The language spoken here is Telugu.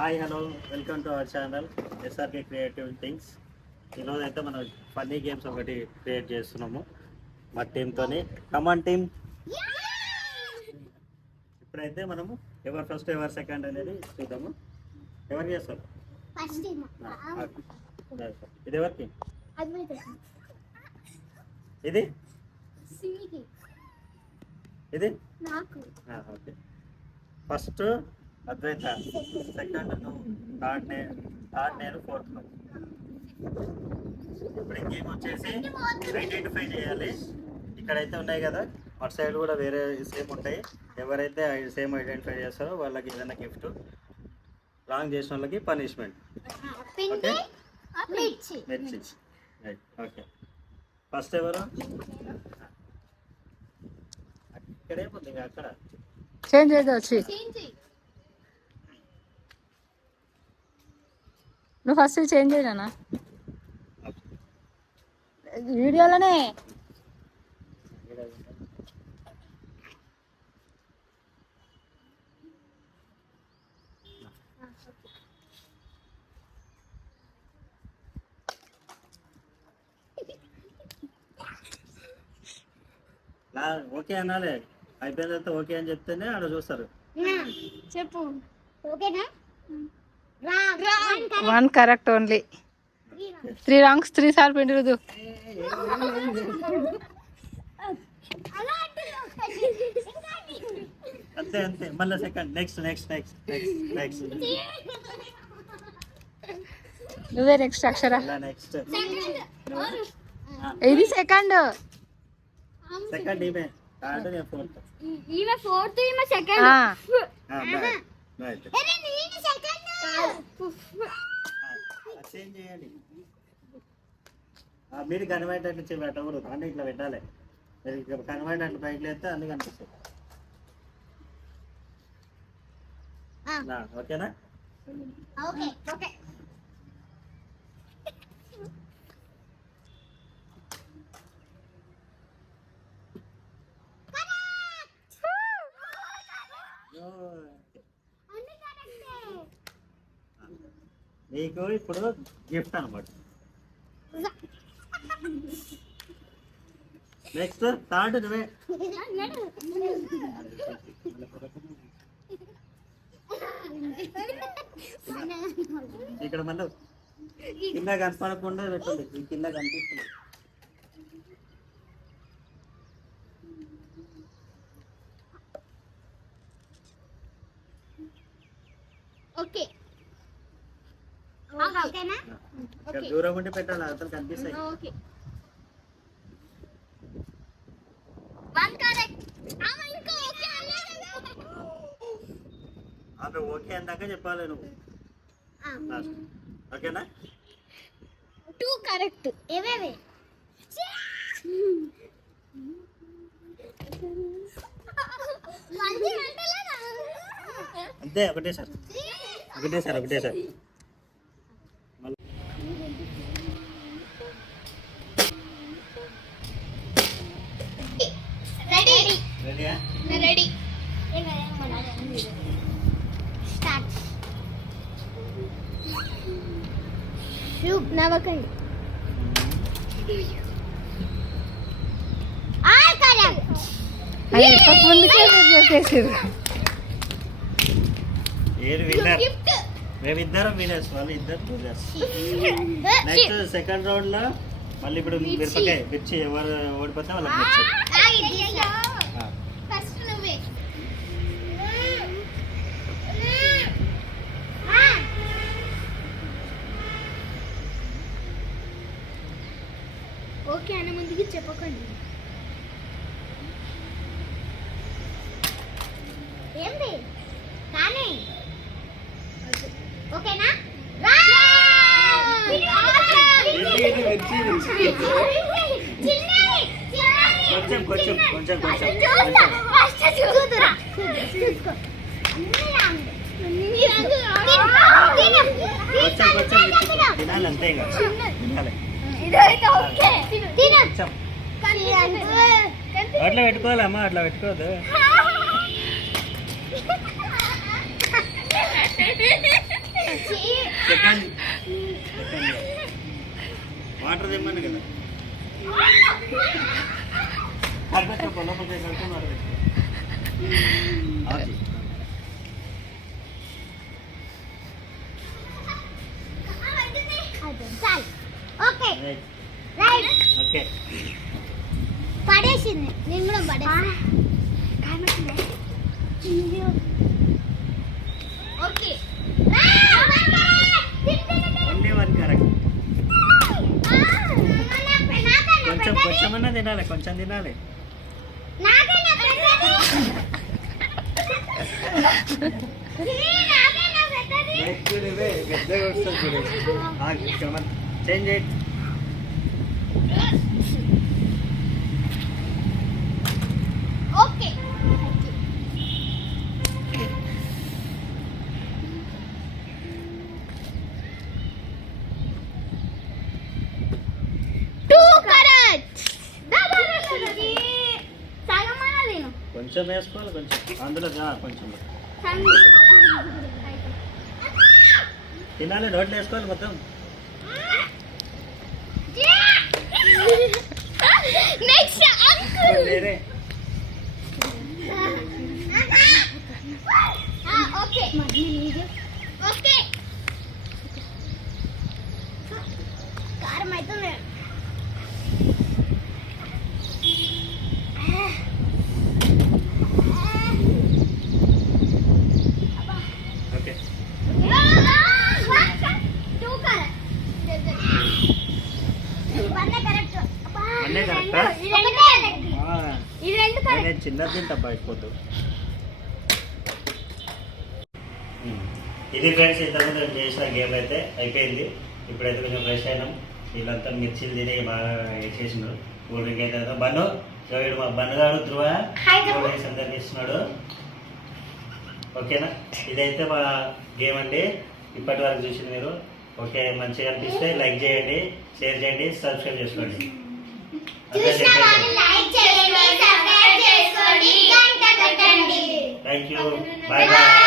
Hi hello welcome to our channel SRK creative things. ఈరోజు అయితే మనం ఫన్నీ గేమ్స్ ఒకటి క్రియేట్ చేస్తున్నాము మా టీంతో. కమాన్ టీమ్. ఇప్పుడైతే మనము ఎవరు ఫస్ట్ ఎవరు సెకండ్ అనేది చూద్దాము. ఎవరు చేస్తారు? ఇది ఎవరికి? ఇది ఇది ఓకే. ఫస్ట్ అద్వైత, సెకండ్ నువ్వు, థర్డ్ నేను, ఫోర్త్ నువ్వు. ఇప్పుడు ఈ గేమ్ వచ్చేసి ఐడెంటిఫై చేయాలి. ఇక్కడైతే ఉన్నాయి కదా, అటు సైడ్ కూడా వేరే సేమ్ ఉంటాయి. ఎవరైతే సేమ్ ఐడెంటిఫై చేస్తారో వాళ్ళకి ఏదైనా గిఫ్ట్, రాంగ్ చేసిన వాళ్ళకి పనిష్మెంట్. ఓకే, మిర్చి. Right, okay. ఫస్ట్ ఎవరు? ఇక్కడే ఉంది, అక్కడ చేంజ్ అయితే వచ్చి నువ్వు ఫస్ట్ చేంజ్ చేయనా వీడియోలోనే. ఓకే అనాలి. అయిపోయిన తర్వాత ఓకే అని చెప్తేనే ఆడ చూస్తారు. చెప్పు ఓకేనా? One correct only. 3 రాంగ్స్ 3 సార్లు పిండిరుదు. అంతే అంతే. మళ్ళీ సెకండ్, నెక్స్ట్. నువ్వే నెక్స్ట్ అక్షర. నెక్స్ట్ ఇది సెకండ్. ఈమె థర్డ్, నేను ఫోర్త్. ఈమె ఫోర్త్, ఈమె సెకండ్. అరే నేను సెకండ్. చేంజ్ చేయాలి. మీరు కనబడేటట్లు పెట్టకూడదు, అంటే ఇట్లా పెట్టాలి. మీరు కనబడేటట్లు పైకి లేస్తే అన్ని కనిపిస్తాయి. ఓకేనా? Okay okay. నీకు ఇప్పుడు గిఫ్ట్ అనమాట. నెక్స్ట్ థర్డ్ నువ్వే. ఇక్కడ మళ్ళీ కింద కనపడకుండా పెట్టండి. ఈ కింద కనిపిస్తుంది. ఓకే ఓకేనా? దూరం ఉండి పెట్టాలి, అతను కనిపిస్తాయి. ఓకే. One correct. ఇంకా ఓకే అన్నాడు. ఆమె ఓకే అన్నాక చెప్పాలి నువ్వు. ఓకేనా? 2 కరెక్ట్. ఏవేవి? అంతే. ఒకటే సార్. రెడీ. స్టార్ట్. శుభ్ నవకండి. All correct. ముందుకే చెప్పేసారు. ఏది విన్నర్? మేమిద్దరం వినర్స్, వాళ్ళు ఇద్దరు లూజర్స్. నెక్స్ట్ సెకండ్ రౌండ్ లో మళ్ళీ ఇప్పుడు మిర్చి ఎవరు ఓడిపోతే వాళ్ళకి మిర్చి. ఫస్ట్ నువ్వే. ఓకే అన్న ముందుకి చెప్పకండి. ఏంది కానీ ఓకేనా? కొంచెం తినాలి, అంతే. అట్లా పెట్టుకోవాలమ్మా, అట్లా పెట్టుకోవద్దు. సెకండ్ వాటర్ తెమ్మని కదా అడ్డొచ్చు లోపలికి కడుతున్నారు ఓకే రైట్ ఓకే పడేసింది నేను కూడా పడేసి ఓకే ఓన్లీ వన్ కరెక్ట్ కొంచెం కొంచెమన్నా తినాలి కొంచెం తినాలి చేంజ్ చేయి ఓకే కొంచెం వేసుకోవాలి కొంచెం అందులో కొంచెం తినాలి నోట్లో వేసుకోవాలి మొత్తం నెక్స్ట్ అంకుల్ వేరే ఓకే ఓకే కారం అవుతుంది ఓకే అన్నీ కరెక్టా నేను చిన్నది తింటబ్బా అయిపోతు ఇది ఫ్రెండ్స్ ఇంతకుముందు నేను చేసిన గేమ్ అయితే అయిపోయింది. ఇప్పుడైతే కొంచెం ఫ్రెష్ అయినాం. వీళ్ళంతా మిర్చిలు తిని బాగా చేసినారు. కూల్ డ్రింక్ అయితే బన్ను వీడు మా బన్నుగాడు ధ్రువ కూల్ డ్రింక్స్ అందరికి ఇస్తున్నాడు. ఓకేనా, ఇదైతే మా గేమ్ అండి. ఇప్పటి వరకు చూసింది మీరు. ఓకే, మంచిగా అనిపిస్తే లైక్ చేయండి, షేర్ చేయండి, సబ్స్క్రైబ్ చేసుకోండి. Thank you, bye bye.